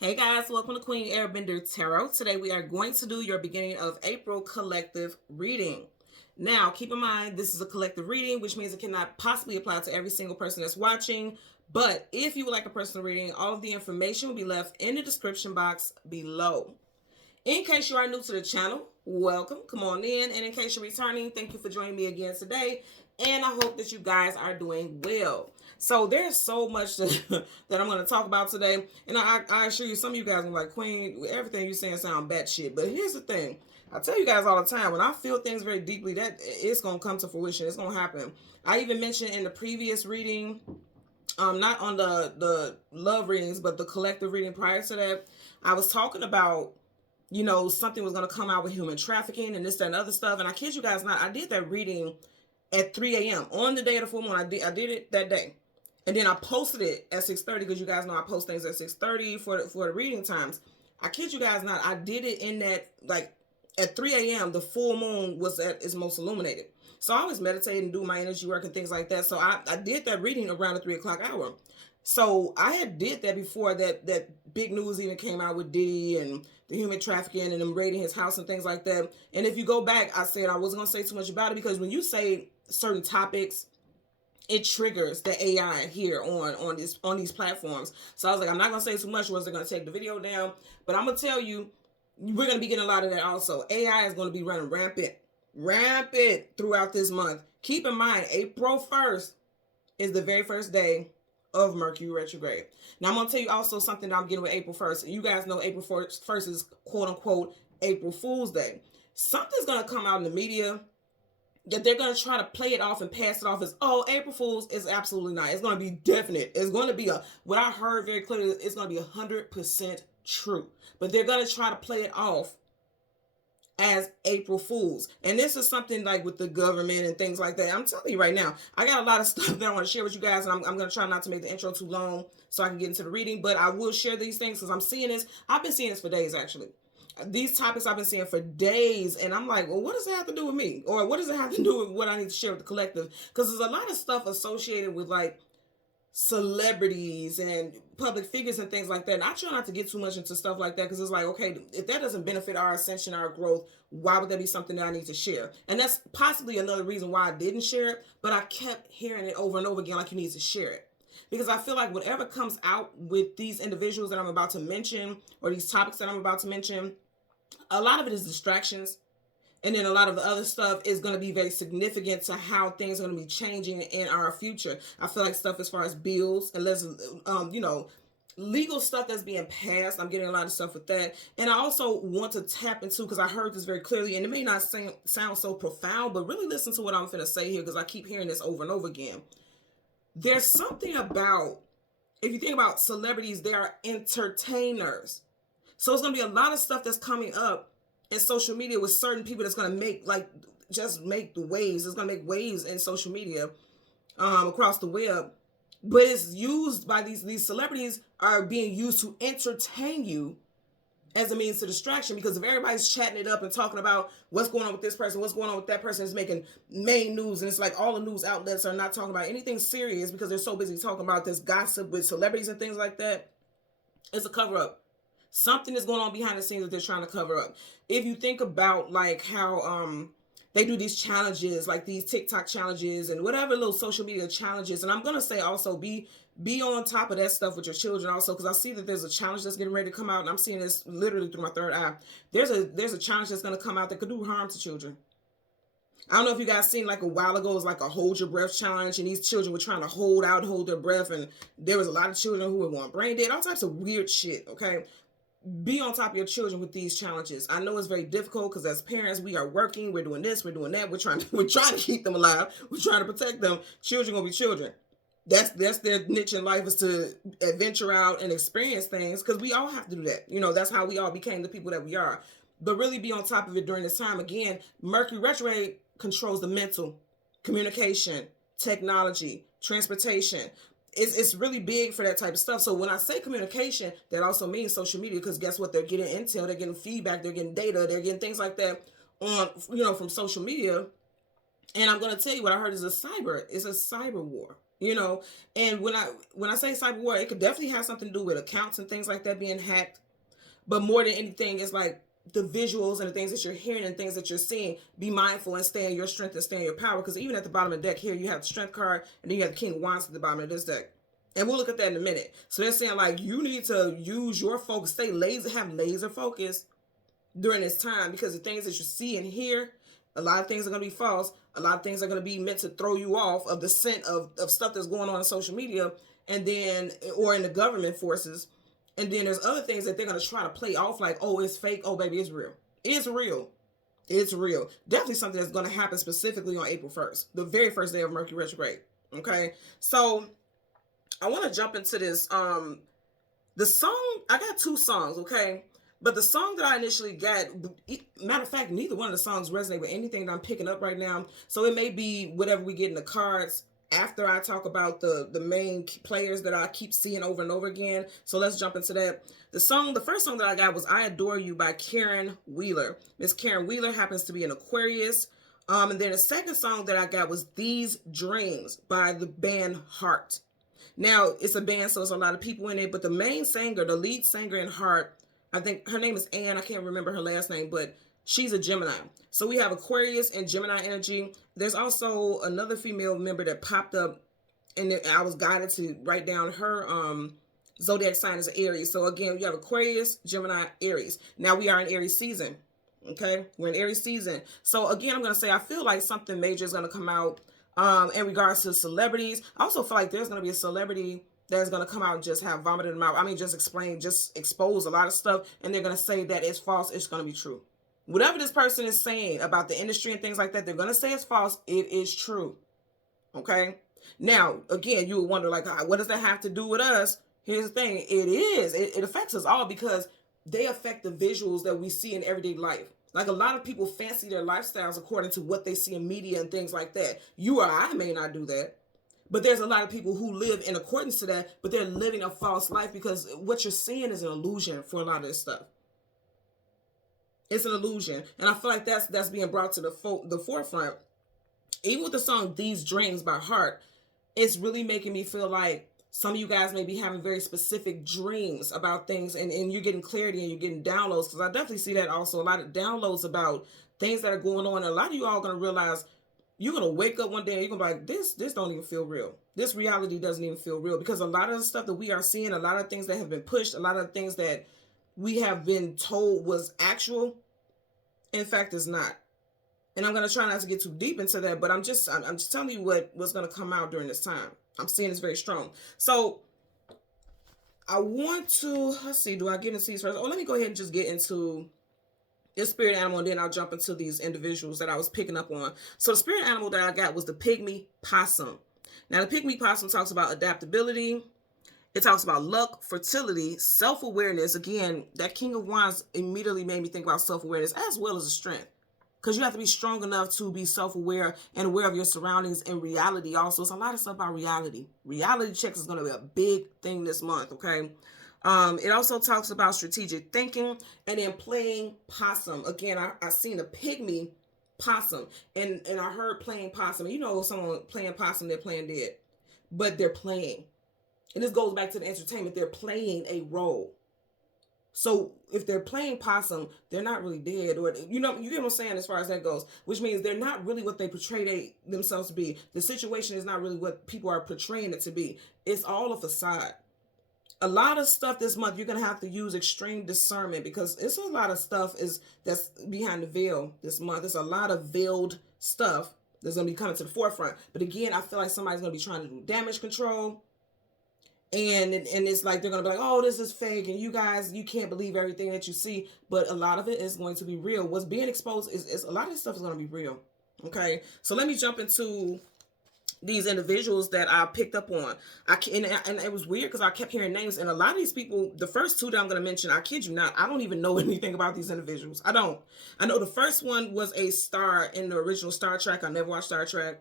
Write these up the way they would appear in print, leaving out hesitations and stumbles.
Hey guys, welcome to Queen Airbender Tarot. Today we are going to do your beginning of April collective reading. Now, keep in mind, this is a collective reading, which means it cannot possibly apply to every single person that's watching. But if you would like a personal reading, all of the information will be left in the description box below. In case you are new to the channel, welcome. Come on in. And in case you're returning, thank you for joining me again today. And I hope that you guys are doing well. So there's so much that I'm going to talk about today. And I assure you, some of you guys are like, Queen, everything you're saying sounds batshit. But here's the thing. I tell you guys all the time, when I feel things very deeply, that it's going to come to fruition. It's going to happen. I even mentioned in the previous reading, not on the love readings, but the collective reading prior to that, I was talking about, something was going to come out with human trafficking and this, that, and other stuff. And I kid you guys not, I did that reading at 3 a.m. on the day of the full moon. I did it that day. And then I posted it at 6:30 because you guys know I post things at 6:30 for the reading times. I kid you guys not, I did it in that, like, at 3 a.m. the full moon was at its most illuminated. So I always meditate and do my energy work and things like that. So I did that reading around the 3 o'clock hour. So I had did that before that big news even came out with Diddy and the human trafficking and them raiding his house and these like that. And if you go back, I said I wasn't going to say too much about it because when you say certain topics, it triggers the AI here on these platforms. So I was like, I'm not gonna say too much, or else they're gonna take the video down. But I'm gonna tell you, we're gonna be getting a lot of that also. AI is gonna be running rampant throughout this month. Keep in mind, April 1st is the very first day of Mercury retrograde. Now I'm gonna tell you also something that I'm getting with April 1st. You guys know April 1st is quote unquote April Fool's Day. Something's gonna come out in the media that they're going to try to play it off and pass it off as, oh, April Fool's. Is absolutely not. It's going to be definite. It's going to be what I heard very clearly, it's going to be 100% true. But they're going to try to play it off as April Fools. And this is something like with the government and things like that. I'm telling you right now, I got a lot of stuff that I want to share with you guys. And I'm going to try not to make the intro too long so I can get into the reading. But I will share these things because I'm seeing this. I've been seeing this for days, actually. These topics I've been seeing for days, and I'm like, well, what does it have to do with me? Or what does it have to do with what I need to share with the collective? Because there's a lot of stuff associated with, like, celebrities and public figures and things like that. And I try not to get too much into stuff like that because it's like, okay, if that doesn't benefit our ascension, our growth, why would that be something that I need to share? And that's possibly another reason why I didn't share it, but I kept hearing it over and over again, like, you need to share it. Because I feel like whatever comes out with these individuals that I'm about to mention, or these topics that I'm about to mention, a lot of it is distractions. And then a lot of the other stuff is going to be very significant to how things are going to be changing in our future. I feel like stuff as far as bills and legal stuff that's being passed. I'm getting a lot of stuff with that. And I also want to tap into, because I heard this very clearly, and it may not sound so profound, but really listen to what I'm going to say here, because I keep hearing this over and over again. There's something about, if you think about celebrities, they are entertainers. So it's going to be a lot of stuff that's coming up in social media with certain people that's going to make, like, just make the waves. It's going to make waves in social media across the web. But it's used by these celebrities are being used to entertain you as a means to distraction, because if everybody's chatting it up and talking about what's going on with this person, what's going on with that person, is making main news, and it's like all the news outlets are not talking about anything serious because they're so busy talking about this gossip with celebrities and things like that. It's a cover-up. Something is going on behind the scenes that they're trying to cover up. If you think about, like, how they do these challenges, like these TikTok challenges and whatever little social media challenges, and I'm going to say also be on top of that stuff with your children also, because I see that there's a challenge that's getting ready to come out, and I'm seeing this literally through my third eye. There's a challenge that's going to come out that could do harm to children. I don't know if you guys seen, like, a while ago, it was like a hold your breath challenge, and these children were trying to hold their breath, and there was a lot of children who were going brain dead, all types of weird shit, okay? Be on top of your children with these challenges. I know it's very difficult because as parents, we are working, we're doing this, we're doing that, we're trying to keep them alive, we're trying to protect them. Children gonna be children. That's their niche in life, is to adventure out and experience things, because we all have to do that. That's how we all became the people that we are. But really be on top of it during this time. Again, Mercury retrograde controls the mental, communication, technology, transportation. It's really big for that type of stuff. So when I say communication, that also means social media, because guess what? They're getting intel, they're getting feedback, they're getting data, they're getting things like that on, from social media. And I'm going to tell you what I heard is it's a cyber war. you know. And when I say cyber war, it could definitely have something to do with accounts and things like that being hacked. But more than anything, it's like the visuals and the things that you're hearing and things that you're seeing. Be mindful and stay in your strength and stay in your power. Because even at the bottom of the deck here, you have the strength card, and then you have the King of Wands at the bottom of this deck. And we'll look at that in a minute. So they're saying like you need to use your focus, stay laser, have laser focus during this time, because the things that you see and hear, a lot of things are going to be false. A lot of things are going to be meant to throw you off of the scent of stuff that's going on social media, and then, or in the government forces. And then there's other things that they're going to try to play off like, oh, it's fake. Oh, baby, it's real. It's real. It's real. Definitely something that's going to happen specifically on April 1st, the very first day of Mercury retrograde. Okay. So I want to jump into this. The song, I got 2 songs. Okay. But the song that I initially got, matter of fact, neither one of the songs resonate with anything that I'm picking up right now. So it may be whatever we get in the cards after I talk about the main players that I keep seeing over and over again. So let's jump into that. The first song that I got was I Adore You by Karen Wheeler. Miss Karen Wheeler happens to be an Aquarius. And then the second song that I got was These Dreams by the band Heart. Now, it's a band, so it's a lot of people in it, but the main singer, the lead singer in Heart, I think her name is Anne. I can't remember her last name, but she's a Gemini. So we have Aquarius and Gemini energy. There's also another female member that popped up, and I was guided to write down her zodiac sign as Aries. So again, you have Aquarius, Gemini, Aries. Now we are in Aries season. Okay, we're in Aries season. So again, I'm going to say I feel like something major is going to come out in regards to celebrities. I also feel like there's going to be a celebrity that's going to come out and just have vomited them out. I mean, just expose a lot of stuff, and they're going to say that it's false. It's going to be true. Whatever this person is saying about the industry and things like that, they're going to say it's false. It is true. Okay? Now, again, you would wonder, like, what does that have to do with us? Here's the thing. It affects us all, because they affect the visuals that we see in everyday life. Like, a lot of people fancy their lifestyles according to what they see in media and things like that. You or I may not do that. But there's a lot of people who live in accordance to that, but they're living a false life, because what you're seeing is an illusion for a lot of this stuff. It's an illusion. And I feel like that's being brought to the forefront. Even with the song These Dreams by Heart, it's really making me feel like some of you guys may be having very specific dreams about things, and you're getting clarity and you're getting downloads, because I definitely see that also. A lot of downloads about things that are going on. And a lot of you all are going to realize, you're going to wake up one day and you're going to be like, this don't even feel real. This reality doesn't even feel real, because a lot of the stuff that we are seeing, a lot of things that have been pushed, a lot of things that we have been told was actual, in fact, is not. And I'm going to try not to get too deep into that, but I'm just telling you what's going to come out during this time. I'm seeing it's very strong. So I want to, let's see, do I get into these first? Oh, let me go ahead and just get into this spirit animal, and then I'll jump into these individuals that I was picking up on. So the spirit animal that I got was the pygmy possum. Now, the pygmy possum talks about adaptability. It talks about luck, fertility, self-awareness. Again, that King of Wands immediately made me think about self-awareness as well as a strength. Because you have to be strong enough to be self-aware and aware of your surroundings and reality also. It's a lot of stuff about reality. Reality checks is going to be a big thing this month, okay? It also talks about strategic thinking, and then playing possum. Again, I seen a pygmy possum, and I heard playing possum. You know, someone playing possum, they're playing dead, but they're playing. And this goes back to the entertainment. They're playing a role. So if they're playing possum, they're not really dead, or you get what I'm saying as far as that goes, which means they're not really what they portray themselves to be. The situation is not really what people are portraying it to be. It's all a facade. A lot of stuff this month, you're going to have to use extreme discernment, because it's a lot of stuff that's behind the veil this month. There's a lot of veiled stuff that's going to be coming to the forefront. But again, I feel like somebody's going to be trying to do damage control. And it's like they're going to be like, oh, this is fake. And you guys, you can't believe everything that you see. But a lot of it is going to be real. What's being exposed is a lot of this stuff is going to be real. Okay. So let me jump into these individuals that I picked up on. And it was weird because I kept hearing names, and a lot of these people, the first 2 that I'm going to mention, I kid you not, I don't even know anything about these individuals. I don't. I know the first one was a star in the original Star Trek. I never watched Star Trek.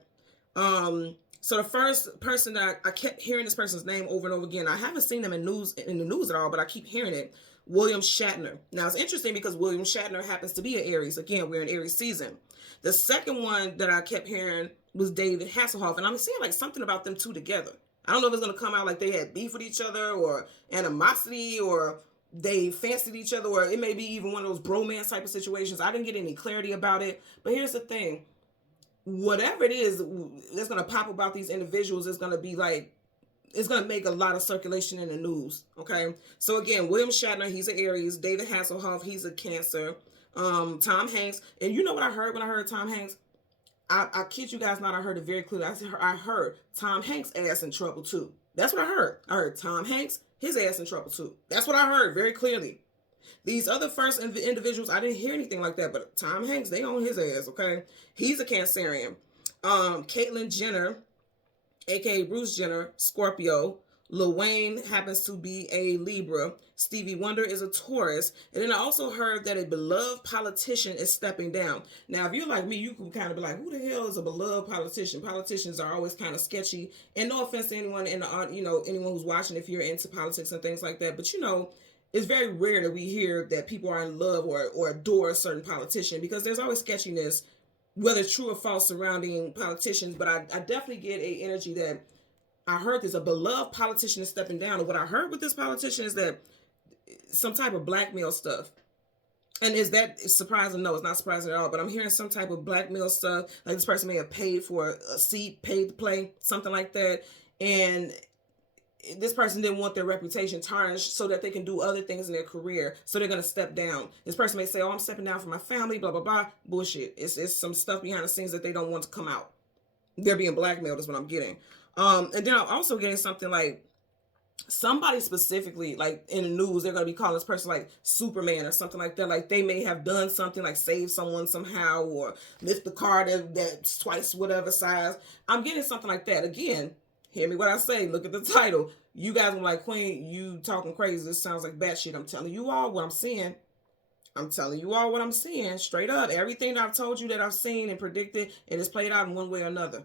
So the first person that I kept hearing this person's name over and over again, I haven't seen them in the news at all, but I keep hearing it, William Shatner. Now, it's interesting because William Shatner happens to be an Aries. Again, we're in Aries season. The second one that I kept hearing was David Hasselhoff. And I'm seeing like something about them two together. I don't know if it's going to come out like they had beef with each other or animosity or they fancied each other, or it may be even one of those bromance type of situations. I didn't get any clarity about it. But here's the thing. Whatever it is that's going to pop about these individuals is going to be like, it's going to make a lot of circulation in the news. Okay. So again, William Shatner, he's an Aries. David Hasselhoff, he's a Cancer. Tom Hanks. And you know what I heard when I heard Tom Hanks? I kid you guys not, I heard it very clearly. I heard Tom Hanks' ass in trouble too. That's what I heard. I heard Tom Hanks, his ass in trouble too. That's what I heard very clearly. These other first individuals, I didn't hear anything like that, but Tom Hanks, they on his ass, okay? He's a Cancerian. Caitlyn Jenner, aka Bruce Jenner, Scorpio. Lil Wayne happens to be a Libra. Stevie Wonder is a Taurus. And then I also heard that a beloved politician is stepping down. Now, if you're like me, you can kind of be like, who the hell is a beloved politician? Politicians are always kind of sketchy. And no offense to anyone in the, anyone who's watching if you're into politics and things like that. But, it's very rare that we hear that people are in love or adore a certain politician, because there's always sketchiness, whether it's true or false, surrounding politicians. But I definitely get a energy that I heard there's a beloved politician is stepping down. And what I heard with this politician is that some type of blackmail stuff. And is that surprising? No, it's not surprising at all. But I'm hearing some type of blackmail stuff. Like this person may have paid for a seat, paid to play, something like that. And this person didn't want their reputation tarnished so that they can do other things in their career. So they're going to step down. This person may say, oh, I'm stepping down for my family, blah, blah, blah. Bullshit. It's some stuff behind the scenes that they don't want to come out. They're being blackmailed is what I'm getting. And then I'm also getting something like somebody specifically, like in the news, they're going to be calling this person like Superman or something like that. Like they may have done something like save someone somehow or lift the car that's twice whatever size. I'm getting something like that. Again, hear me what I say. Look at the title. You guys are like, Queen, you talking crazy. This sounds like batshit. I'm telling you all what I'm seeing. I'm telling you all what I'm seeing. Straight up. Everything that I've told you that I've seen and predicted, it has played out in one way or another.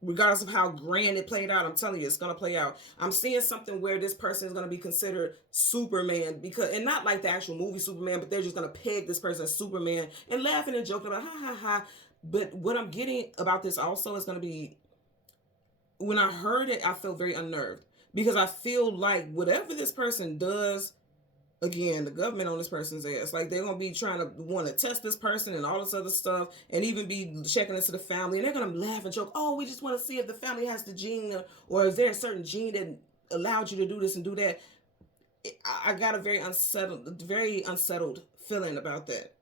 Regardless of how grand it played out, I'm telling you, it's going to play out. I'm seeing something where this person is going to be considered Superman, and not like the actual movie Superman, but they're just going to peg this person as Superman and laughing and joking about, ha, ha, ha. But what I'm getting about this also is going to be, when I heard it, I felt very unnerved, because I feel like whatever this person does, again, the government on this person's ass. Like, they're going to be trying to want to test this person and all this other stuff, and even be checking into the family. And they're going to laugh and joke, oh, we just want to see if the family has the gene, or is there a certain gene that allowed you to do this and do that. I got a very unsettled feeling about that.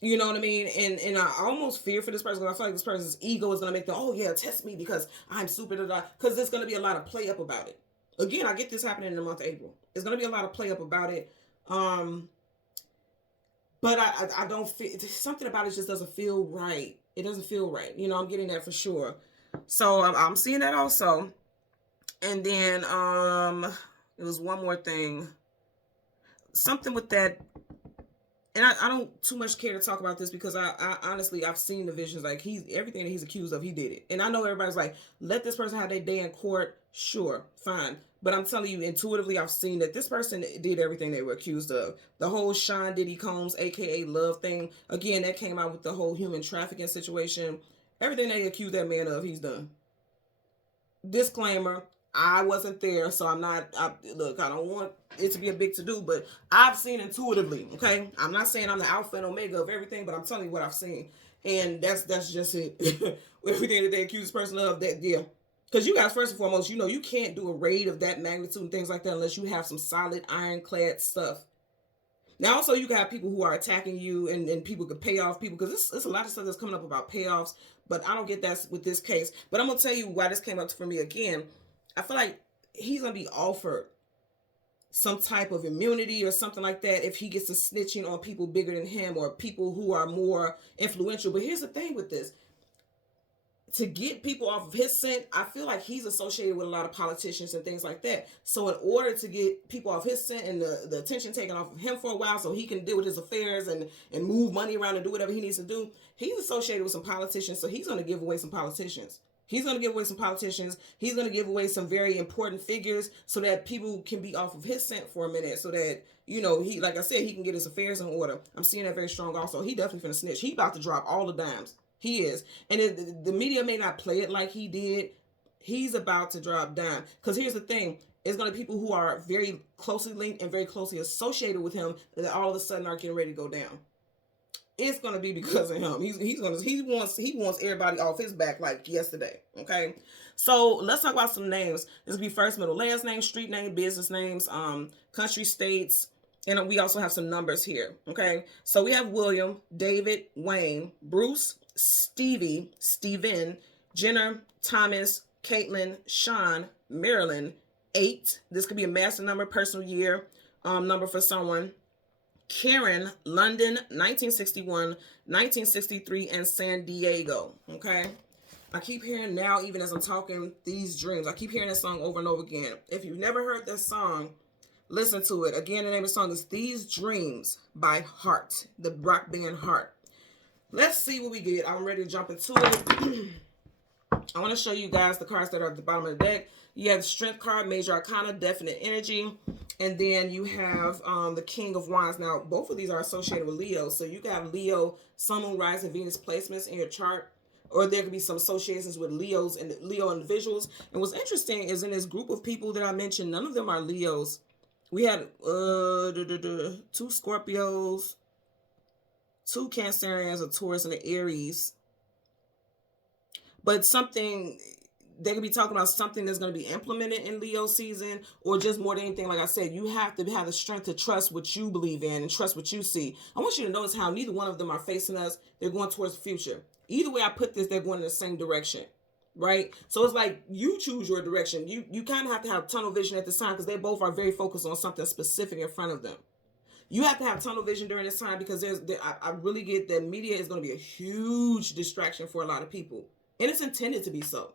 You know what I mean? And I almost fear for this person, because I feel like this person's ego is going to make them, oh, yeah, test me because I'm super, because there's going to be a lot of play up about it. Again, I get this happening in the month of April. There's going to be a lot of play up about it. But I don't feel, something about it just doesn't feel right. It doesn't feel right. I'm getting that for sure. So I'm seeing that also. And then it was one more thing. Something with that. And I don't too much care to talk about this, because I honestly, I've seen the visions. Like, everything that he's accused of, he did it. And I know everybody's like, let this person have their day in court. Sure, fine. But I'm telling you, intuitively, I've seen that this person did everything they were accused of. The whole Sean Diddy Combs, aka Love thing, again, that came out with the whole human trafficking situation. Everything they accused that man of, he's done. Disclaimer, I wasn't there, so look, I don't want it to be a big to-do, but I've seen intuitively, okay? I'm not saying I'm the alpha and omega of everything, but I'm telling you what I've seen. And that's just it. Everything that they accuse this person of, that, yeah. Because you guys, first and foremost, you can't do a raid of that magnitude and things like that unless you have some solid ironclad stuff. Now, also, you got people who are attacking you, and people could pay off people, because there's a lot of stuff that's coming up about payoffs, but I don't get that with this case. But I'm going to tell you why this came up for me again. I feel like he's going to be offered some type of immunity or something like that if he gets to snitching on people bigger than him or people who are more influential. But here's the thing with this. To get people off of his scent, I feel like he's associated with a lot of politicians and things like that. So in order to get people off his scent and the attention taken off of him for a while so he can deal with his affairs and move money around and do whatever he needs to do, he's associated with some politicians, so he's going to give away some politicians. He's going to give away some politicians. He's going to give away some very important figures so that people can be off of his scent for a minute, so that, he, like I said, he can get his affairs in order. I'm seeing that very strong also. He definitely finna snitch. He about to drop all the dimes. He is. And the media may not play it like he did. He's about to drop down. Because here's the thing. It's going to be people who are very closely linked and very closely associated with him that all of a sudden are getting ready to go down. It's going to be because of him. He wants everybody off his back like yesterday. Okay. So let's talk about some names. This will be first, middle, last name, street name, business names, country, states, and we also have some numbers here. Okay. So we have William, David, Wayne, Bruce, Stevie, Steven, Jenner, Thomas, Caitlin, Sean, Marilyn, 8. This could be a master number, personal year number for someone. Karen, London, 1961, 1963, and San Diego. Okay. I keep hearing now, even as I'm talking, These Dreams. I keep hearing that song over and over again. If you've never heard that song, listen to it. Again, the name of the song is These Dreams by Heart, the rock band Heart. Let's see what we get. I'm ready to jump into it. I want to show you guys the cards that are at the bottom of the deck. You have the Strength card, Major Arcana, Definite Energy. And then you have the King of Wands. Now, both of these are associated with Leo. So you got Leo, Sun, Moon, Rising, Venus placements in your chart. Or there could be some associations with Leos and Leo individuals. And what's interesting is in this group of people that I mentioned, none of them are Leos. We had 2 Scorpios, 2 Cancerians, a Taurus, and an Aries. But something, they could be talking about something that's going to be implemented in Leo season, or just more than anything, like I said, you have to have the strength to trust what you believe in and trust what you see. I want you to notice how neither one of them are facing us. They're going towards the future. Either way I put this, they're going in the same direction, right? So it's like you choose your direction. You kind of have to have tunnel vision at this time because they both are very focused on something specific in front of them. You have to have tunnel vision during this time because I really get that media is going to be a huge distraction for a lot of people. And it's intended to be so.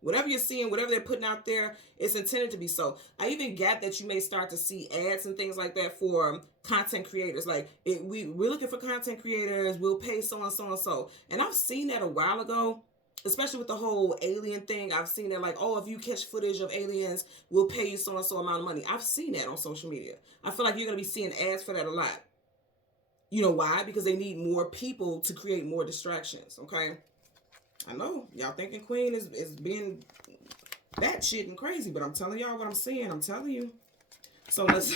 Whatever you're seeing, whatever they're putting out there, it's intended to be so. I even get that you may start to see ads and things like that for content creators. Like, we're looking for content creators. We'll pay so and so and so. And I've seen that a while ago, especially with the whole alien thing. I've seen that like, oh, if you catch footage of aliens, we'll pay you so and so amount of money. I've seen that on social media. I feel like you're going to be seeing ads for that a lot. You know why? Because they need more people to create more distractions, okay? I know y'all thinking Queen is being batshit and crazy, but I'm telling y'all what I'm seeing. I'm telling you. So let's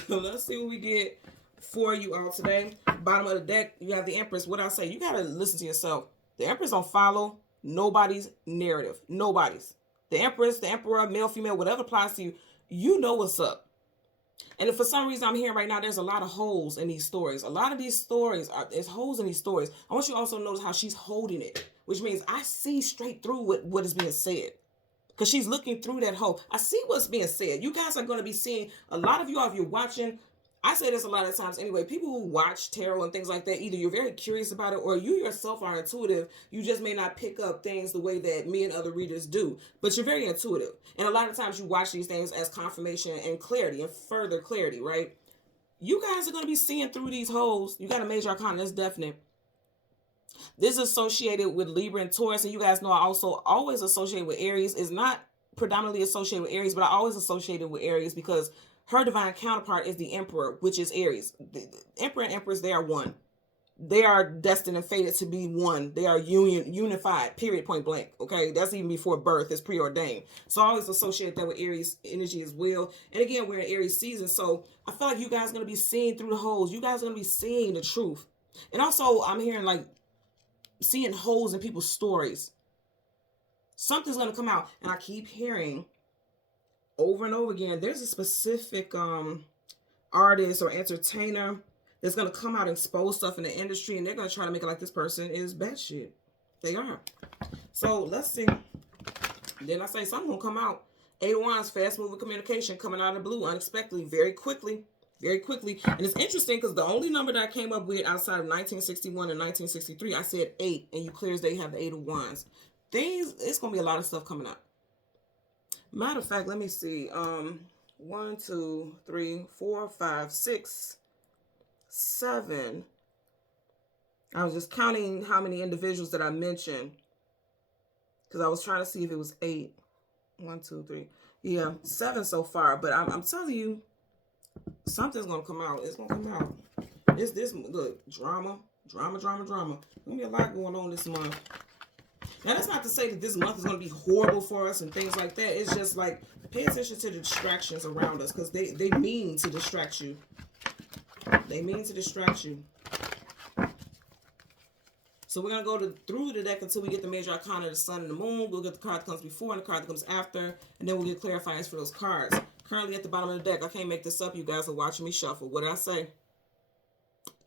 see what we get for you all today. Bottom of the deck, you have the Empress. What I say, you gotta listen to yourself. The Empress don't follow nobody's narrative. Nobody's. The Empress, the Emperor, male, female, whatever applies to you. You know what's up. And if for some reason I'm hearing right now, there's a lot of holes in these stories. A lot of these stories, there's holes in these stories. I want you to also notice how she's holding it, which means I see straight through what is being said. Because she's looking through that hole. I see what's being said. You guys are going to be seeing, a lot of you, if you're watching, I say this a lot of times anyway, people who watch tarot and things like that, either you're very curious about it or you yourself are intuitive. You just may not pick up things the way that me and other readers do, but you're very intuitive. And a lot of times you watch these things as confirmation and clarity and further clarity, right? You guys are going to be seeing through these holes. You got a Major Arcana, that's definite. This is associated with Libra and Taurus, and you guys know I also always associate with Aries. It's not predominantly associated with Aries, but I always associate it with Aries because her divine counterpart is the Emperor, which is Aries. The Emperor and Empress, they are one. They are destined and fated to be one. They are unified, period, point blank. Okay, that's even before birth. It's preordained. So I always associate that with Aries energy as well. And again, we're in Aries season, so I feel like you guys are going to be seeing through the holes. You guys are going to be seeing the truth. And also, I'm hearing like seeing holes in people's stories. Something's going to come out. And I keep hearing over and over again, there's a specific artist or entertainer that's going to come out and expose stuff in the industry, and they're going to try to make it like this person is batshit. They are. So let's see. Then I say something going to come out. 8 of Wands, fast moving communication coming out of the blue unexpectedly, very quickly. Very quickly. And it's interesting because the only number that I came up with outside of 1961 and 1963, I said 8, and you clear as day have the 8 of Wands. It's going to be a lot of stuff coming up. Matter of fact, let me see. 1, 2, 3, 4, 5, 6, 7. I was just counting how many individuals that I mentioned because I was trying to see if it was 8. 1, 2, 3. Yeah, 7 so far. But I'm telling you, something's gonna come out. It's gonna come out. Look, drama. There's gonna be a lot going on this month. Now, that's not to say that this month is going to be horrible for us and things like that. It's just like, pay attention to the distractions around us, because they mean to distract you. They mean to distract you. So we're going to go through the deck until we get the major arcana of the sun and the moon. We'll get the card that comes before and the card that comes after, and then we'll get clarifiers for those cards. Currently at the bottom of the deck, I can't make this up. You guys are watching me shuffle. What did I say?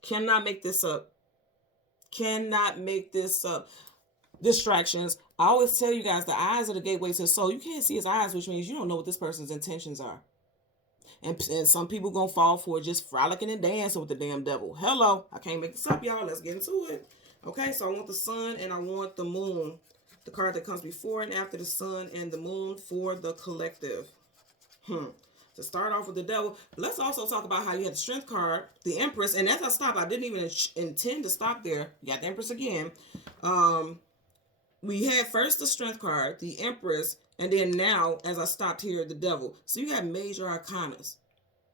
Cannot make this up. Cannot make this up. Distractions. I always tell you guys, the eyes are the gateway to the soul. You can't see his eyes, which means you don't know what this person's intentions are. And some people gonna fall for it, just frolicking and dancing with the damn devil. Hello. I can't make this up, y'all. Let's get into it. Okay, so I want the sun and I want the moon. The card that comes before and after the sun and the moon for the collective. To start off with the devil, let's also talk about how you had the strength card, the empress, and as I stopped, I didn't even intend to stop there. You got the empress again. We had first the strength card, the empress, and then now, as I stopped here, the devil. So you got major arcanas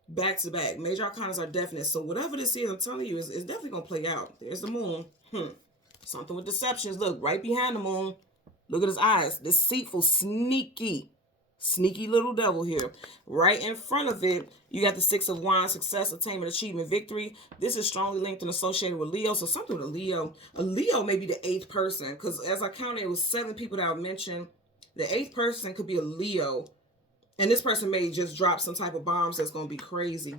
back to back. Major arcanas are definite. So whatever this is, I'm telling you, is definitely going to play out. There's the moon. Something with deceptions. Look, right behind the moon. Look at his eyes. Deceitful, sneaky little devil here. Right in front of it, you got the Six of Wands, success, attainment, achievement, victory. This is strongly linked and associated with Leo. So something with a Leo. A Leo may be the 8th person, because as I counted, it was 7 people that I mentioned. The 8th person could be a Leo. And this person may just drop some type of bombs that's going to be crazy.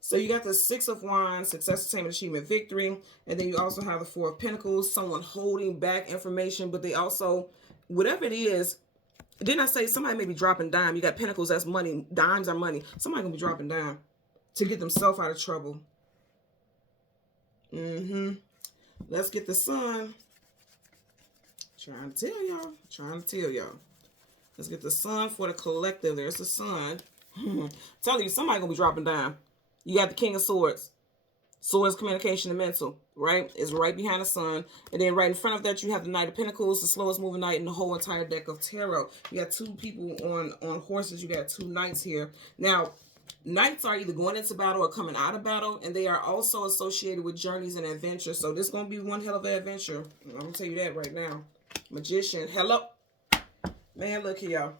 So you got the Six of Wands, success, attainment, achievement, victory. And then you also have the Four of Pentacles, someone holding back information, but they also, whatever it is, didn't I say somebody may be dropping dime? You got Pentacles, that's money. Dimes are money. Somebody going to be dropping dime to get themselves out of trouble. Let's get the sun. Trying to tell y'all. Let's get the sun for the collective. There's the sun. Telling you, somebody going to be dropping dime. You got the King of Swords. Swords, communication, and mental, right? It's right behind the sun. And then right in front of that, you have the Knight of Pentacles, the slowest moving knight in the whole entire deck of tarot. You got 2 people on horses. You got 2 knights here. Now, knights are either going into battle or coming out of battle, and they are also associated with journeys and adventures. So this is going to be one hell of an adventure. I'm going to tell you that right now. Magician. Hello. Man, look here, y'all.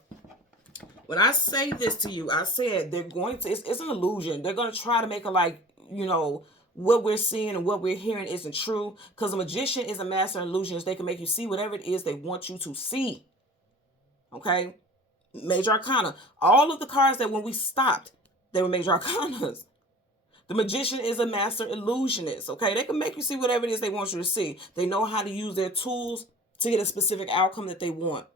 When I say this to you, I said they're going to, it's an illusion. They're going to try to make it like, you know, what we're seeing and what we're hearing isn't true. Because a magician is a master illusionist. They can make you see whatever it is they want you to see. Okay? Major arcana. All of the cards that when we stopped, they were major arcanas. The magician is a master illusionist. Okay? They can make you see whatever it is they want you to see. They know how to use their tools to get a specific outcome that they want.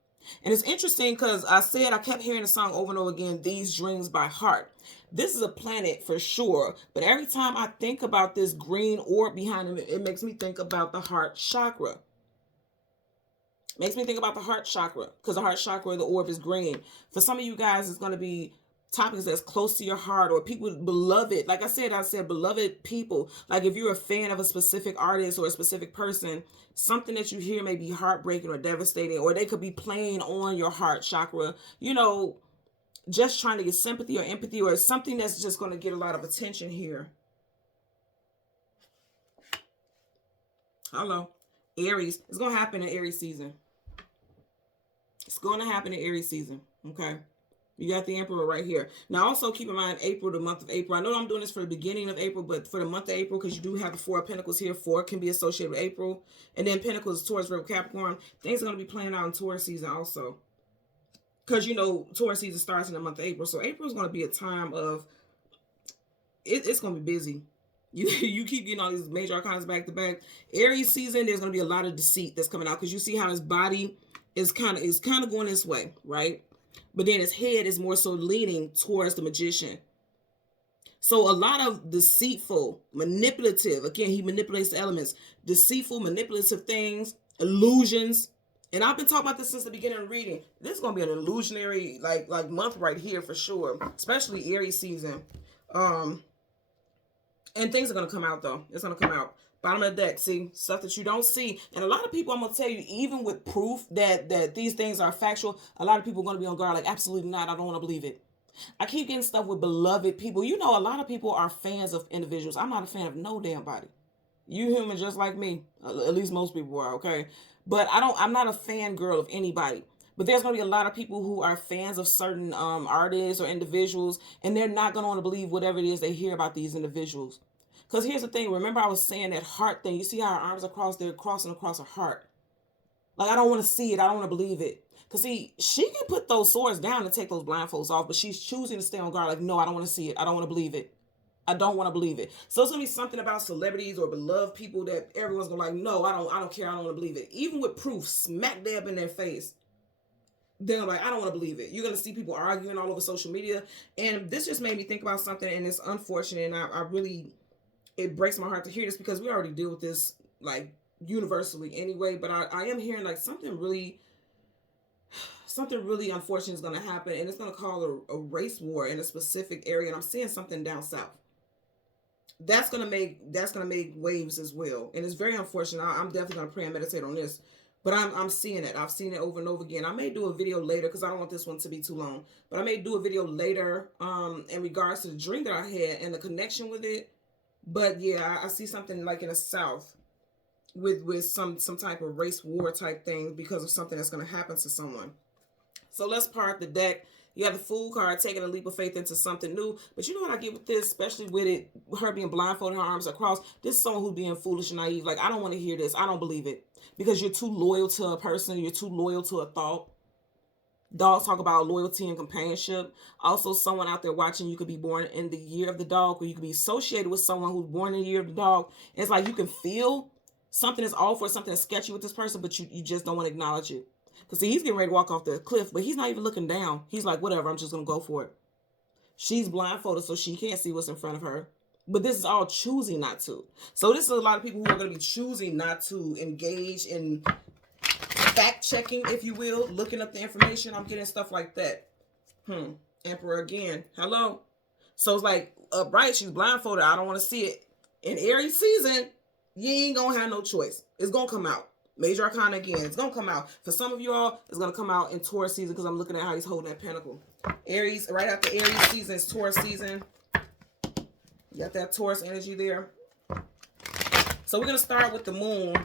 And it's interesting because I kept hearing the song over and over again, These Dreams by Heart. This is a planet for sure. But every time I think about this green orb behind him, it makes me think about the heart chakra. Makes me think about the heart chakra, because the heart chakra, the orb is green. For some of you guys, it's going to be topics that's close to your heart, or people beloved. Like I said beloved people. Like if you're a fan of a specific artist or a specific person, something that you hear may be heartbreaking or devastating, or they could be playing on your heart chakra, you know, just trying to get sympathy or empathy, or something that's just going to get a lot of attention here. Hello. Aries. It's going to happen in Aries season. It's going to happen in Aries season. Okay. You got the Emperor right here. Now, also keep in mind, April, the month of April. I know I'm doing this for the beginning of April, but for the month of April, because you do have the Four of Pentacles here. 4 can be associated with April. And then Pentacles, Taurus, Virgo, Capricorn. Things are going to be playing out in Taurus season also. Because, you know, Taurus season starts in the month of April. So April is going to be a time of, it's going to be busy. You keep getting all these major arcanas back to back. Aries season, there's going to be a lot of deceit that's coming out. Because you see how his body is kind of going this way, right? But then his head is more so leaning towards the magician. So a lot of deceitful, manipulative, again, he manipulates the elements, deceitful, manipulative things, illusions. And I've been talking about this since the beginning of reading. This is going to be an illusionary, like month right here for sure, especially Aries season. And things are going to come out, though. It's going to come out. Bottom of the deck, see? Stuff that you don't see. And a lot of people, I'm going to tell you, even with proof that these things are factual, a lot of people are going to be on guard, like, absolutely not. I don't want to believe it. I keep getting stuff with beloved people. You know, a lot of people are fans of individuals. I'm not a fan of no damn body. You human just like me. At least most people are, okay? But I'm not a fangirl of anybody. But there's gonna be a lot of people who are fans of certain artists or individuals, and they're not gonna want to believe whatever it is they hear about these individuals. Because here's the thing, remember I was saying that heart thing. You see how her arms are crossed, they're crossing across her heart. Like, I don't want to see it, I don't want to believe it. Because, see, she can put those swords down and take those blindfolds off, but she's choosing to stay on guard. Like, no, I don't want to see it. I don't want to believe it. I don't want to believe it. So it's gonna be something about celebrities or beloved people that everyone's gonna like, no, I don't care, I don't want to believe it. Even with proof smack dab in their face, they're like, I don't want to believe it. You're gonna see people arguing all over social media. And this just made me think about something, and it's unfortunate, and I really, it breaks my heart to hear this because we already deal with this like universally anyway, but I am hearing like something really unfortunate is going to happen, and it's going to cause a race war in a specific area, and I'm seeing something down south that's going to make waves as well, and it's very unfortunate. I'm definitely going to pray and meditate on this, but I'm seeing it. I've seen it over and over again. I may do a video later because I don't want this one to be too long, but I may do a video later in regards to the dream that I had and the connection with it. But yeah, I see something like in the south with some type of race war type thing because of something that's going to happen to someone. So let's part the deck. You have the Fool card, taking a leap of faith into something new. But you know what I get with this, especially with it, her being blindfolded, her arms across. This is someone who's being foolish and naive. Like, I don't want to hear this. I don't believe it. Because you're too loyal to a person. You're too loyal to a thought. Dogs talk about loyalty and companionship. Also, someone out there watching, you could be born in the year of the dog, or you could be associated with someone who's born in the year of the dog. And it's like you can feel something is off or something is sketchy with this person, but you just don't want to acknowledge it. Because, see, he's getting ready to walk off the cliff, but he's not even looking down. He's like, whatever, I'm just going to go for it. She's blindfolded, so she can't see what's in front of her. But this is all choosing not to. So this is a lot of people who are going to be choosing not to engage in fact-checking, if you will, looking up the information. I'm getting stuff like that. Emperor again. Hello. So it's like, upright, she's blindfolded. I don't want to see it. In Aries season, you ain't going to have no choice. It's going to come out. Major Arcana again. It's going to come out. For some of you all, it's going to come out in Taurus season because I'm looking at how he's holding that pentacle. Aries, right after Aries season is Taurus season. You got that Taurus energy there. So we're going to start with the moon.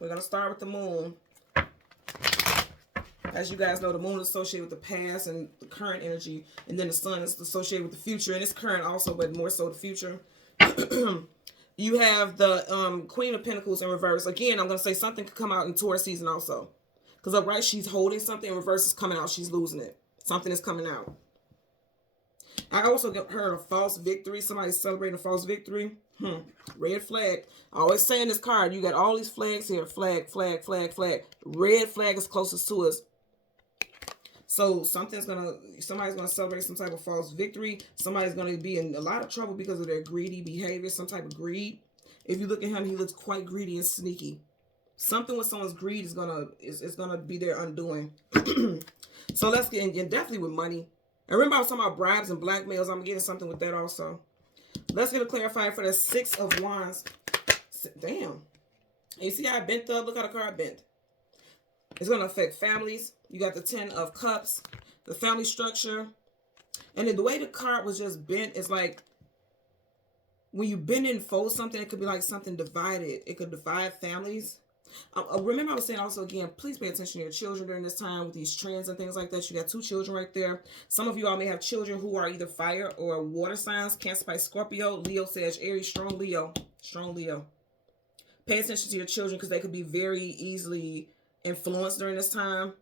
We're going to start with the moon. As you guys know, the moon is associated with the past and the current energy. And then the sun is associated with the future. And it's current also, but more so the future. You have the Queen of Pentacles in reverse. Again, I'm going to say something could come out in Taurus season also. Because upright, she's holding something. In reverse is coming out. She's losing it. Something is coming out. I also heard a false victory. Somebody's celebrating a false victory. Red flag. I always say in this card, you got all these flags here. Flag, flag, flag, flag. Red flag is closest to us. So somebody's gonna celebrate some type of false victory. Somebody's gonna be in a lot of trouble because of their greedy behavior, some type of greed. If you look at him, he looks quite greedy and sneaky. Something with someone's greed is gonna be their undoing. So let's get in, and definitely with money. And remember I was talking about bribes and blackmails. I'm getting something with that also. Let's get a clarifier for the Six of Wands. Damn. And you see how I bent up? Look how the card bent. It's going to affect families. You got the Ten of Cups, the family structure. And then the way the card was just bent is like, when you bend and fold something, it could be like something divided. It could divide families. Remember I was saying also again, please pay attention to your children during this time with these trends and things like that. You got 2 children right there. Some of you all may have children who are either fire or water signs. Cancer, Pisces, Scorpio, Leo, Sag, Aries, strong Leo. Strong Leo. Pay attention to your children because they could be very easily influenced during this time.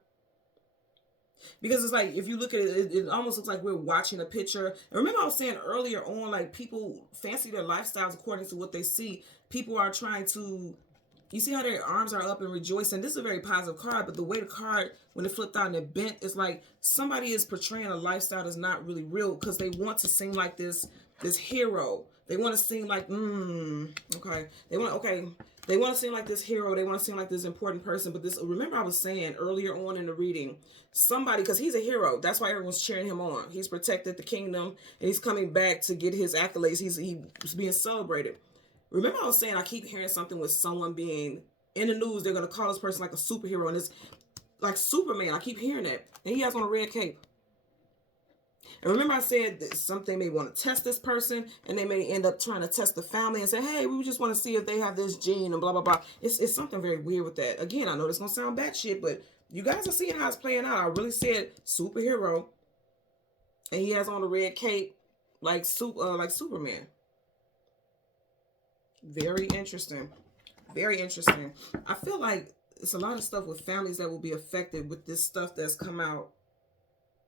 Because it's like, if you look at it, it almost looks like we're watching a picture. And remember I was saying earlier on, like, people fancy their lifestyles according to what they see. People are trying to, you see how their arms are up and rejoicing. This is a very positive card, but the way the card, when it flipped out and it bent, it's like somebody is portraying a lifestyle that's not really real because they want to seem like this hero. They want to seem like, okay. They want to seem like this hero. They want to seem like this important person. But this, remember I was saying earlier on in the reading, somebody, because he's a hero. That's why everyone's cheering him on. He's protected the kingdom, and he's coming back to get his accolades. He's being celebrated. Remember I was saying I keep hearing something with someone being in the news. They're going to call this person like a superhero, and it's like Superman. I keep hearing that. And he has on a red cape. And remember I said that something may want to test this person, and they may end up trying to test the family and say, hey, we just want to see if they have this gene and blah, blah, blah. It's something very weird with that. Again, I know this going to sound batshit, but you guys are seeing how it's playing out. I really said superhero, and he has on a red cape like Superman. Very interesting. Very interesting. I feel like it's a lot of stuff with families that will be affected with this stuff that's come out.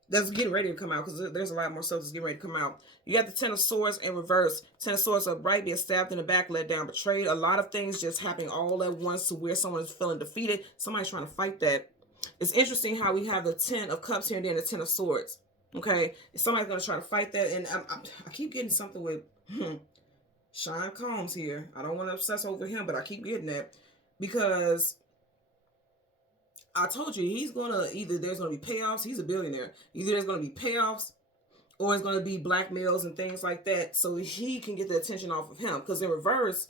That's getting ready to come out, because there's a lot more stuff that's getting ready to come out. You got the Ten of Swords in reverse. Ten of Swords upright, being stabbed in the back, let down, betrayed. A lot of things just happening all at once to where someone is feeling defeated. Somebody's trying to fight that. It's interesting how we have the Ten of Cups here and then the Ten of Swords. Okay? Somebody's going to try to fight that. And I keep getting something with Sean Combs here. I don't want to obsess over him, but I keep getting that. Because I told you, he's going to, either there's going to be payoffs. He's a billionaire. Either there's going to be payoffs, or it's going to be blackmails and things like that, so he can get the attention off of him. Because in reverse,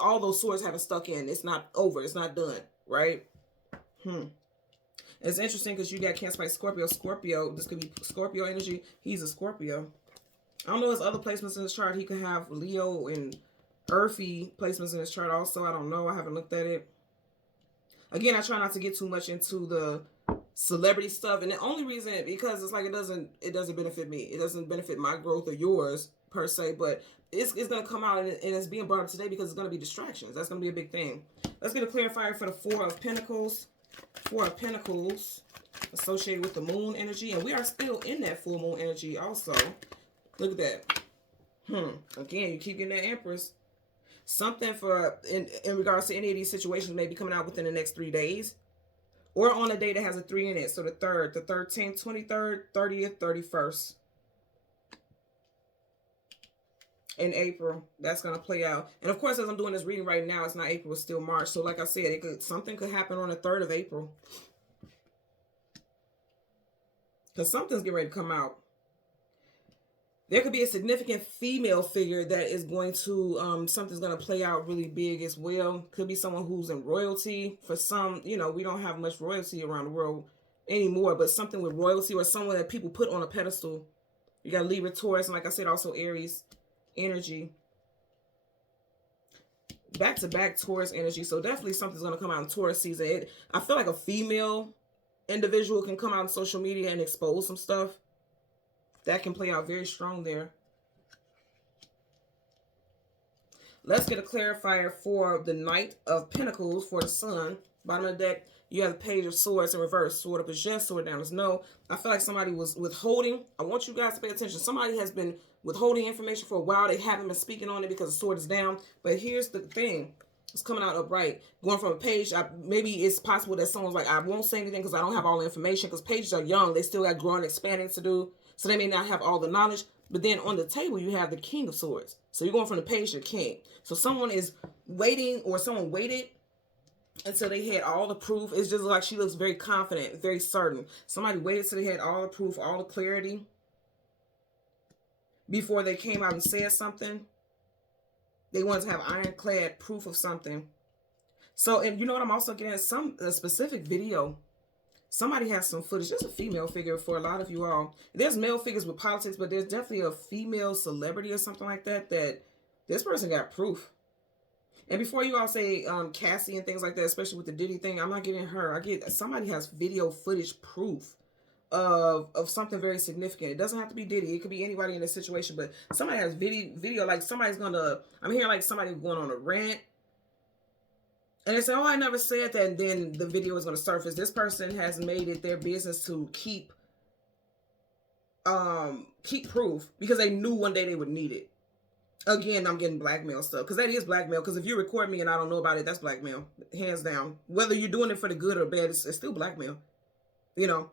all those swords haven't stuck in. It's not over. It's not done. Right? It's interesting because you got Cancer, Pisces, Scorpio. Scorpio, this could be Scorpio energy. He's a Scorpio. I don't know his other placements in his chart. He could have Leo and Earthy placements in his chart also. I don't know. I haven't looked at it. Again, I try not to get too much into the celebrity stuff, and the only reason, because it's like it doesn't benefit me. It doesn't benefit my growth or yours per se, but it's going to come out, and it's being brought up today because it's going to be distractions. That's going to be a big thing. Let's get a clarifier for the Four of Pentacles. Four of Pentacles associated with the moon energy, and we are still in that full moon energy also. Look at that. Again, you keep getting that Empress. Something for in regards to any of these situations may be coming out within the next 3 days, or on a day that has a 3 in it. So the 3rd, the 13th, 23rd, 30th, 31st in April. That's going to play out. And of course, as I'm doing this reading right now, it's not April, it's still March. So like I said, something could happen on the 3rd of April, because something's getting ready to come out. There could be a significant female figure that is going to, something's going to play out really big as well. Could be someone who's in royalty. For some, you know, we don't have much royalty around the world anymore, but something with royalty, or someone that people put on a pedestal. You got Libra, Taurus, and like I said, also Aries energy. Back-to-back Taurus energy. So definitely something's going to come out in Taurus season. I feel like a female individual can come out on social media and expose some stuff. That can play out very strong there. Let's get a clarifier for the Knight of Pentacles for the Sun. Bottom of the deck, you have the Page of Swords in reverse. Sword up is yes, sword down is no. I feel like somebody was withholding. I want you guys to pay attention. Somebody has been withholding information for a while. They haven't been speaking on it because the sword is down. But here's the thing. It's coming out upright. Going from a page, maybe it's possible that someone's like, I won't say anything because I don't have all the information, because pages are young. They still got growing, expanding to do. So they may not have all the knowledge. But then on the table, you have the King of Swords. So you're going from the page to the king. So someone is waiting, or someone waited until they had all the proof. It's just like she looks very confident, very certain. Somebody waited till they had all the proof, all the clarity before they came out and said something. They wanted to have ironclad proof of something. So, and you know what I'm also getting? A specific video. Somebody has some footage. There's a female figure for a lot of you all. There's male figures with politics, but there's definitely a female celebrity or something like that, that this person got proof. And before you all say Cassie and things like that, especially with the Diddy thing, I'm not getting her. I get somebody has video footage proof of something very significant. It doesn't have to be Diddy. It could be anybody in this situation, but somebody has video like somebody's gonna, I'm hearing like somebody going on a rant. And they say, oh, I never said that. And then the video is going to surface. This person has made it their business to keep proof, because they knew one day they would need it. Again, I'm getting blackmail stuff, because that is blackmail. Because if you record me and I don't know about it, that's blackmail. Hands down. Whether you're doing it for the good or bad, it's still blackmail. You know?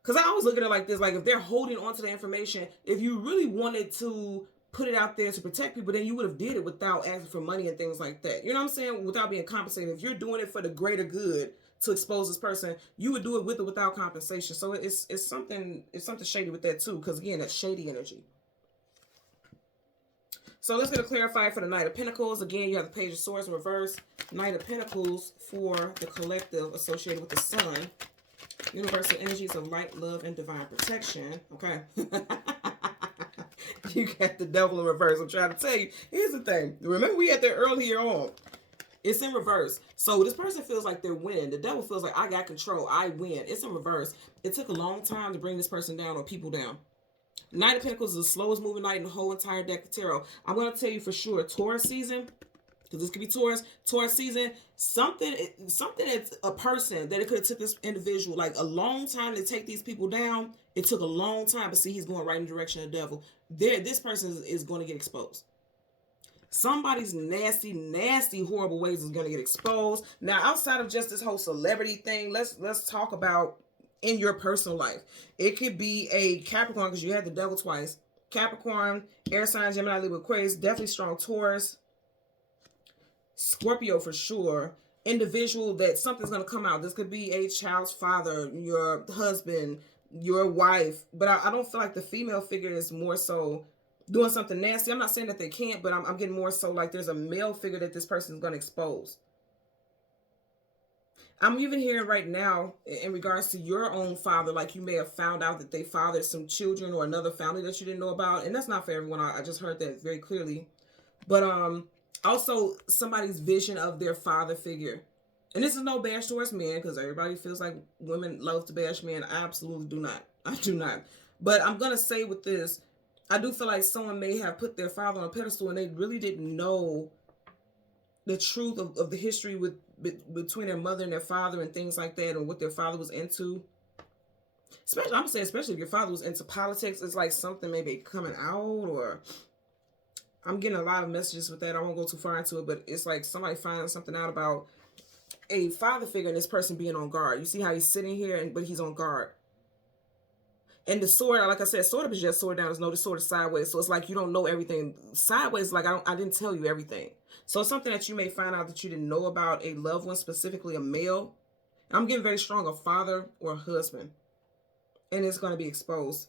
Because I always look at it like this. Like, if they're holding on to the information, if you really wanted to put it out there to protect people, then you would have did it without asking for money and things like that. You know what I'm saying? Without being compensated. If you're doing it for the greater good to expose this person, you would do it with or without compensation. So it's something shady with that too, because again, that's shady energy. So let's get a clarifier for the Knight of Pentacles. Again, you have the Page of Swords in reverse. Knight of Pentacles for the collective associated with the Sun. Universal energies of light, love, and divine protection. Okay. You got the devil in reverse. I'm trying to tell you. Here's the thing. Remember we had that earlier on. It's in reverse. So this person feels like they're winning. The devil feels like I got control. I win. It's in reverse. It took a long time to bring this person down or people down. Knight of Pentacles is the slowest moving knight in the whole entire deck of tarot. I'm going to tell you for sure, Taurus season, because this could be Taurus season, something that's a person that it could have took this individual like a long time to take these people down. It took a long time, but see, he's going right in the direction of the devil. This person is going to get exposed. Somebody's nasty, horrible ways is going to get exposed. Now, outside of just this whole celebrity thing, let's talk about in your personal life. It could be a Capricorn, because you had the devil twice. Capricorn, air sign, Gemini, Libra, Aquarius, definitely strong Taurus. Scorpio for sure. Individual that something's going to come out. This could be a child's father, your husband, your wife. But I don't feel like the female figure is more so doing something nasty. I'm not saying that they can't, but I'm getting more so like there's a male figure that this person is going to expose. I'm even hearing right now in regards to your own father, like you may have found out that they fathered some children or another family that you didn't know about. And that's not for everyone. I just heard that very clearly. But also somebody's vision of their father figure. And this is no bash towards men, because everybody feels like women love to bash men. I absolutely do not. I do not. But I'm going to say with this, I do feel like someone may have put their father on a pedestal and they really didn't know the truth of the history between their mother and their father and things like that, or what their father was into. Especially, I'm going to say, especially if your father was into politics, it's like something maybe coming out, or I'm getting a lot of messages with that. I won't go too far into it, but it's like somebody finding something out about a father figure and this person being on guard. You see how he's sitting here, but he's on guard. And the sword, like I said, sword up is just sword down. There's no, the sword is sideways. So it's like you don't know everything. Sideways, like I didn't tell you everything. So it's something that you may find out that you didn't know about a loved one, specifically a male. I'm getting very strong, a father or a husband. And it's going to be exposed.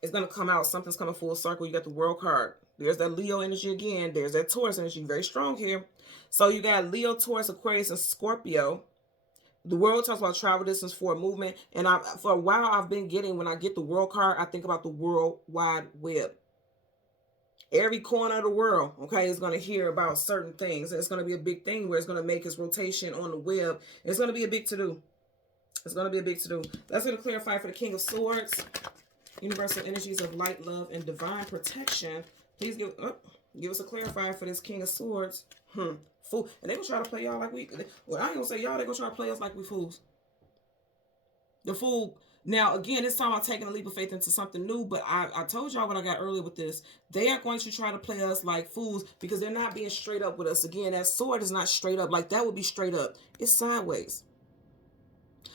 It's going to come out. Something's coming full circle. You got the World card. There's that Leo energy again. There's that Taurus energy. Very strong here. So you got Leo, Taurus, Aquarius, and Scorpio. The World talks about travel distance for a movement. And for a while, I've been getting, when I get the World card, I think about the World Wide Web. Every corner of the world, okay, is going to hear about certain things. And it's going to be a big thing where it's going to make its rotation on the web. It's going to be a big to-do. It's going to be a big to-do. That's going to clarify for the King of Swords. Universal energies of light, love, and divine protection. Please give us a clarifier for this King of Swords. Fool. And they gonna try to play y'all like we... Well, I ain't gonna say y'all. They gonna try to play us like we fools. The fool... Now, again, it's time about taking a leap of faith into something new. But I told y'all what I got earlier with this. They are going to try to play us like fools because they're not being straight up with us. Again, that sword is not straight up. Like, that would be straight up. It's sideways.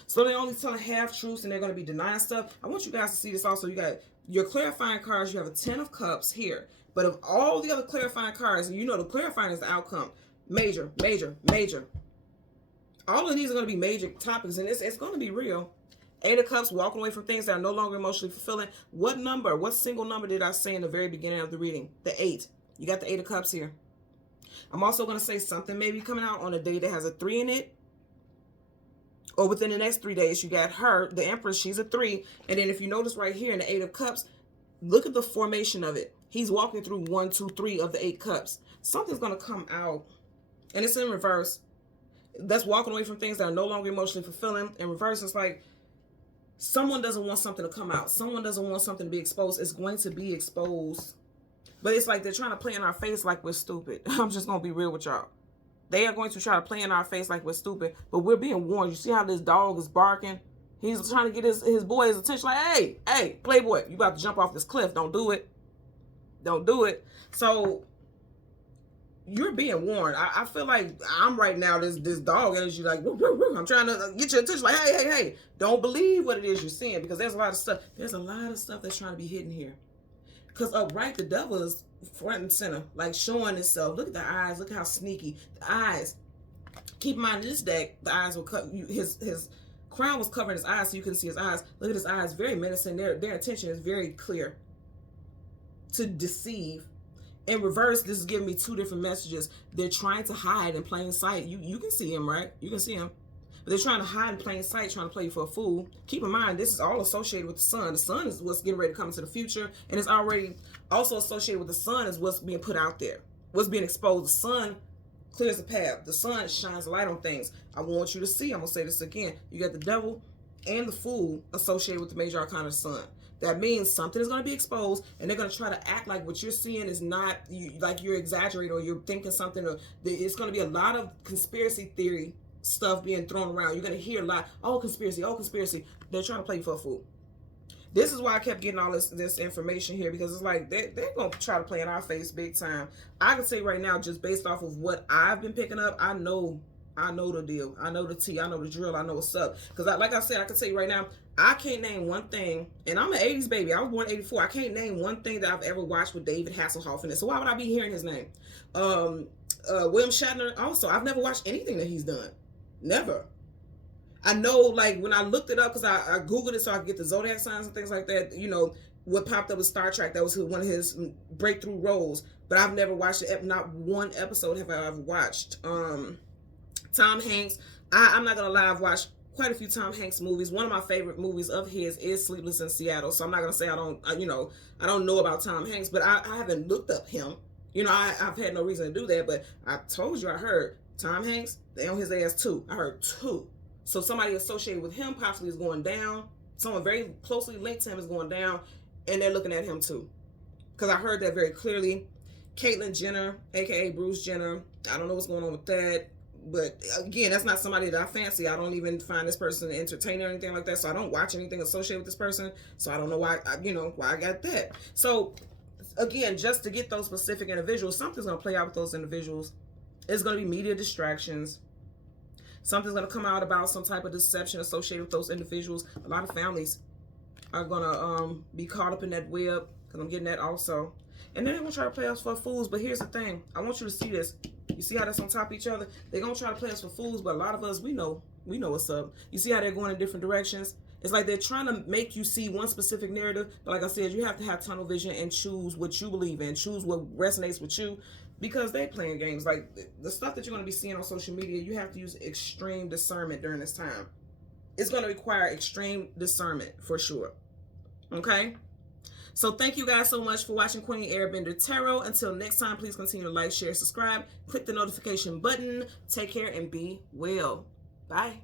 So they're only telling half-truths and they're going to be denying stuff. I want you guys to see this also. You got your clarifying cards. You have a 10 of Cups here. But of all the other clarifying cards, you know the clarifying is the outcome. Major, major, major. All of these are going to be major topics, and it's going to be real. 8 of Cups, walking away from things that are no longer emotionally fulfilling. What number, what single number did I say in the very beginning of the reading? The 8. You got the 8 of Cups here. I'm also going to say something may be coming out on a day that has a 3 in it. Or within the next 3 days, you got her, the Empress, she's a 3. And then if you notice right here in the 8 of Cups, look at the formation of it. He's walking through 1, 2, 3 of the 8 cups. Something's going to come out. And it's in reverse. That's walking away from things that are no longer emotionally fulfilling. In reverse, it's like someone doesn't want something to come out. Someone doesn't want something to be exposed. It's going to be exposed. But it's like they're trying to play in our face like we're stupid. I'm just going to be real with y'all. They are going to try to play in our face like we're stupid. But we're being warned. You see how this dog is barking? He's trying to get his boy's attention. Like, hey, Playboy, you about to jump off this cliff. Don't do it. Don't do it. So you're being warned. I feel like I'm right now this dog energy like woo, woo, woo. I'm trying to get your attention like hey, don't believe what it is you're seeing, because there's a lot of stuff that's trying to be hidden here. Because upright, the devil is front and center, like showing itself. Look at the eyes. Look how sneaky the eyes. Keep in mind, in this deck, the eyes will cut. His crown was covering his eyes, so you couldn't see his eyes. Look at his eyes, very menacing. Their intention is very clear. To deceive. In reverse, this is giving me 2 different messages. They're trying to hide in plain sight. You can see him, right? You can see him. But they're trying to hide in plain sight, trying to play you for a fool. Keep in mind, this is all associated with the sun. The sun is what's getting ready to come into the future, and it's already also associated with the sun is what's being put out there, what's being exposed. The sun clears the path. The sun shines light on things. I want you to see, I'm going to say this again, you got the devil and the fool associated with the major arcana of the sun. That means something is going to be exposed, and they're going to try to act like what you're seeing is not, like you're exaggerating or you're thinking something. Or it's going to be a lot of conspiracy theory stuff being thrown around. You're going to hear a lot, oh, conspiracy, oh, conspiracy. They're trying to play you for a fool. This is why I kept getting all this information here, because it's like they're going to try to play in our face big time. I can say right now, just based off of what I've been picking up, I know the deal. I know the tea. I know the drill. I know what's up. Because like I said, I can tell you right now, I can't name one thing, and I'm an 80s baby. I was born in 84. I can't name one thing that I've ever watched with David Hasselhoff in it. So why would I be hearing his name? William Shatner also. I've never watched anything that he's done. Never. I know, like, when I looked it up, because I Googled it so I could get the zodiac signs and things like that, you know, what popped up with Star Trek, that was one of his breakthrough roles. But I've never watched it. Not one episode have I ever watched. Tom Hanks, I'm not gonna lie, I've watched quite a few Tom Hanks movies. One of my favorite movies of his is Sleepless in Seattle. So I'm not gonna say I don't know about Tom Hanks, but I haven't looked up him. You know, I've had no reason to do that, but I told you, I heard Tom Hanks, they on his ass too. I heard two. So somebody associated with him possibly is going down. Someone very closely linked to him is going down, and they're looking at him too. Because I heard that very clearly. Caitlyn Jenner, aka Bruce Jenner, I don't know what's going on with that. But again, that's not somebody that I fancy. I don't even find this person entertaining or anything like that. So I don't watch anything associated with this person. So I don't know why I got that. So again, just to get those specific individuals, something's going to play out with those individuals. It's going to be media distractions. Something's going to come out about some type of deception associated with those individuals. A lot of families are going to be caught up in that web, because I'm getting that also. And then they're going to try to play us for fools. But here's the thing. I want you to see this. You see how that's on top of each other? They're going to try to play us for fools, but a lot of us, we know what's up. You see how they're going in different directions? It's like they're trying to make you see one specific narrative. But like I said, you have to have tunnel vision and choose what you believe in. Choose what resonates with you. Because they're playing games. Like the stuff that you're going to be seeing on social media, you have to use extreme discernment during this time. It's going to require extreme discernment for sure. Okay? So thank you guys so much for watching Queen Airbender Tarot. Until next time, please continue to like, share, subscribe. Click the notification button. Take care and be well. Bye.